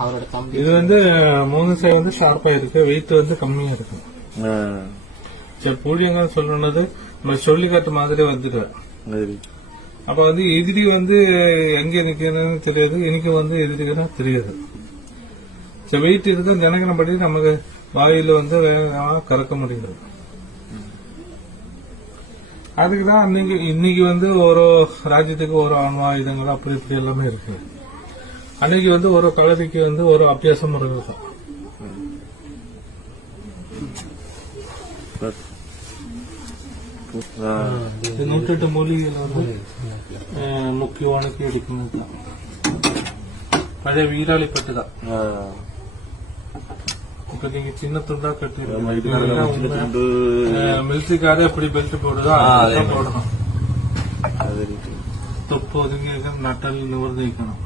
அவரோட தம்பி. இது வந்து 3 சை வந்து ஷார்ப்பா இருக்கு, வெயிட் வந்து கம்மியா இருக்கு. சரி, புளியங்கன்னு சொல்றது நம்ம சொல்லிக்காட்டு மாதிரி வந்துட்டு. அப்ப வந்து எதிரி வந்து எங்க நிக்கணும்னு தெரியாது, எனக்கு வந்து எதிரிக்கு தெரியாது. சரி, வெயிட் இருக்கு, ஜனகனம் படி நமக்கு வாயில வந்து கறக்க முடியாது. அதுக்குதான் இன்னைக்கு வந்து ஒரு ராஜ்யத்துக்கு ஒரு ஆயுதங்கள் அப்படி இப்படி எல்லாமே இருக்கு. அன்னைக்கு வந்து ஒரு கலரிக்கு வந்து ஒரு அபியாசம் இருக்கும். நூற்றெட்டு மூலிகைகள் வந்து முக்கிய உணக்கி அடிக்கிறது தான். பழைய வீராளி பட்டு தான். இப்ப நீங்க சின்ன துண்டா கட்டி மிலிட்டரிக்காரே எப்படி பெல்ட் போடுதோ போடணும். தொப்பு ஒதுங்கி நட்டல் நிவர்ந்து வைக்கணும்.